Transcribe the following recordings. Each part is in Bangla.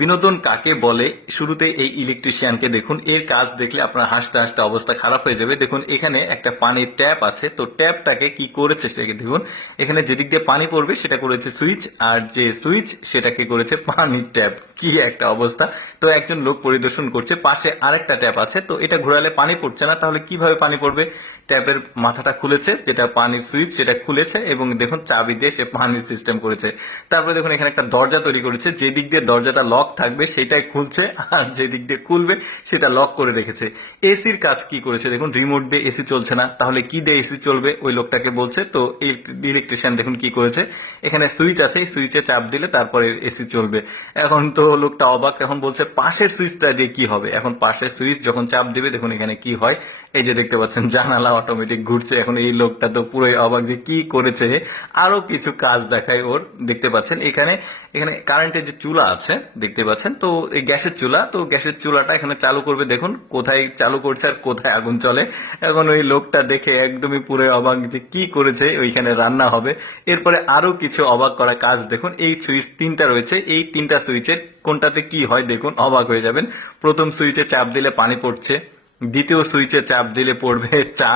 বিনোদন কাকে বলে শুরুতে এই ইলেকট্রিশিয়ানকে দেখুন, এর কাজ দেখলে আপনার হাসতে হাসতে অবস্থা খারাপ হয়ে যাবে। দেখুন এখানে একটা পানির ট্যাপ আছে, তো ট্যাপটাকে কি করেছে সেটাকে দেখুন। এখানে যেদিক দিয়ে পানি পড়বে সেটা করেছে সুইচ, আর যে সুইচ সেটাকে করেছে পানির ট্যাপ। কি একটা অবস্থা! তো একজন লোক পরিদর্শন করছে, পাশে আরেকটা ট্যাপ আছে, তো এটা ঘোরালে পানি পড়ছে না, তাহলে কিভাবে পানি পড়বে? ট্যাপের মাথাটা খুলেছে, যেটা পানির সুইচ সেটা খুলেছে এবং দেখুন চাবি দিয়ে সে পানির সিস্টেম করেছে। তারপরে দেখুন এখানে একটা দরজা তৈরি করেছে, যে দিক দিয়ে দরজাটা লক থাকবে সেটাই খুলছে, আর যে দিক দিয়ে খুলবে সেটা লক করে রেখেছে। এসির কাজ কি করেছে দেখুন, রিমোট দিয়ে এসি চলছে না, তাহলে কি দিয়ে এসি চলবে ওই লোকটাকে বলছে। তো ইলেকট্রিশিয়ান দেখুন কি করেছে, এখানে সুইচ আছে, এই সুইচে চাপ দিলে তারপরে এসি চলবে। এখন তো লোকটা অবাক, এখন বলছে পাশের সুইচটা দিয়ে কি হবে। এখন পাশের সুইচ যখন চাপ দিবে দেখুন এখানে কি হয়, এই যে দেখতে পাচ্ছেন জানালা অটোমেটিক ঘুরছে। এখন এই লোকটা তো পুরোই অবাক যে কি করেছে। আরো কিছু কাজ দেখায় ওর, দেখতে পাচ্ছেন এখানে এখানে কারেন্টের যে চুলা আছে দেখতে পাচ্ছেন, তো এই গ্যাসের চুলা, তো গ্যাসের চুলাটা এখানে চালু করবে, দেখুন কোথায় চালু করছে আর কোথায় আগুন চলে। এখন ওই লোকটা দেখে একদমই পুরো অবাক যে কি করেছে, ওইখানে রান্না হবে। এরপরে আরো কিছু অবাক করা কাজ দেখুন, এই সুইচ তিনটা রয়েছে, এই তিনটা সুইচের কোনটাতে কি হয় দেখুন, অবাক হয়ে যাবেন। প্রথম সুইচে চাপ দিলে পানি পড়ছে, দ্বিতীয় সুইচে চাপ দিলে পড়বে চা,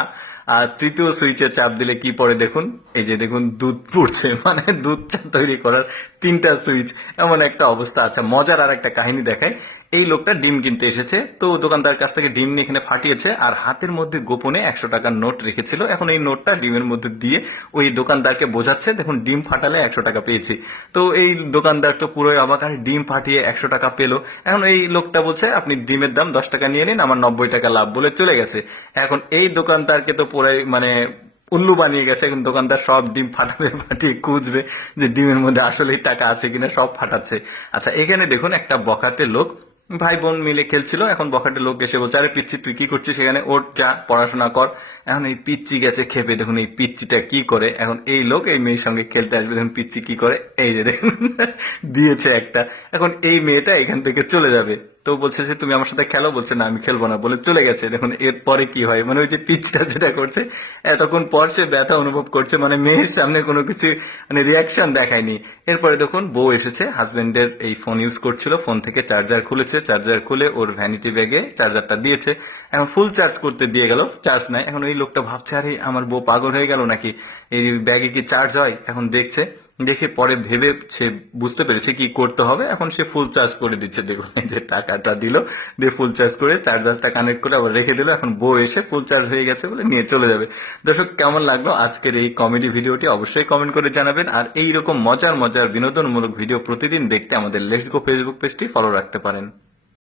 আর তৃতীয় সুইচে চাপ দিলে কি পড়ে দেখুন, এই যে দেখুন দুধ পড়ছে। মানে দুধ চা তৈরি করার তিনটা সুইচ, এমন একটা অবস্থা। আচ্ছা, মজার আর একটা কাহিনী দেখায়। এই লোকটা ডিম কিনতে এসেছে, তো দোকানদার কাছ থেকে ডিম নিয়ে এখানে ফাটিয়েছে, আর হাতের মধ্যে গোপনে 100 টাকার নোট রেখেছিল। এখন এই নোটটা ডিমের মধ্যে দিয়ে ওই দোকানদারকে বোঝাচ্ছে, দেখুন ডিম ফাটালে 100 টাকা পেয়েছি। তো এই দোকানদার তো পুরোই অবাক, আর ডিম ফাটিয়ে 100 টাকা পেলো। এখন এই লোকটা বলছে আপনি ডিমের দাম 10 টাকা নিয়ে নিন, আমার 90 টাকা লাভ, বলে চলে গেছে। এখন এই দোকানদারকে তো পুরাই মানে উল্লু বানিয়ে গেছে। এখন দোকানদার সব ডিম ফাটাবে, ফাটিয়ে খুঁজবে যে ডিমের মধ্যে আসলেই টাকা আছে কিনা, সব ফাটাচ্ছে। আচ্ছা, এখানে দেখুন একটা বখাটে লোক, ভাই বোন মিলে খেলছিল। এখন বখাটে লোক এসে বলছে, আরে পিচ্ছি তুই কি করছিস সেখানে, ওর যা পড়াশোনা কর। এখন এই পিচ্ছি গেছে খেপে, দেখুন এই পিচ্ছিটা কি করে। এখন এই লোক এই মেয়ের সঙ্গে খেলতে আসবে, দেখুন পিচ্ছি কি করে, এই যে দেখুন দিয়েছে একটা। এখন এই মেয়েটা এখান থেকে চলে যাবে, তো বলছে যে তুমি আমার সাথে খেলো, বলছে না আমি খেলবো না, বলে চলে গেছে। দেখুন এরপরে কি হয়, মানে ওই যে পিচটা যেটা করছে, এতক্ষণ পর সে ব্যথা অনুভব করছে, মানে মেয়ের সামনে কোনো কিছু মানে রিয়াকশন দেখায়নি। এরপরে দেখুন বউ এসেছে, হাজবেন্ডের এই ফোন ইউজ করছিল, ফোন থেকে চার্জার খুলেছে, চার্জার খুলে ওর ভ্যানিটি ব্যাগে চার্জারটা দিয়েছে। এখন ফুল চার্জ করতে দিয়ে গেল, চার্জ নাই। এখন এই লোকটা ভাবছে আরে আমার বউ পাগল হয়ে গেল নাকি, এই ব্যাগে কি চার্জ হয়। এখন দেখছে, দেখে পরে ভেবে সে বুঝতে পেরেছে কি করতে হবে। এখন সে ফুল চার্জ করে দিচ্ছে, দেখুন এই যে টাকাটা দিল, দিয়ে ফুল চার্জ করে চার্জারটা কানেক্ট করে আবার রেখে দিল। এখন বউ এসে ফুল চার্জ হয়ে গেছে বলে নিয়ে চলে যাবে। দর্শক, কেমন লাগলো আজকের এই কমেডি ভিডিওটি অবশ্যই কমেন্ট করে জানাবেন। আর এইরকম মজার মজার বিনোদনমূলক ভিডিও প্রতিদিন দেখতে আমাদের লেটস গো ফেসবুক পেজটি ফলো রাখতে পারেন।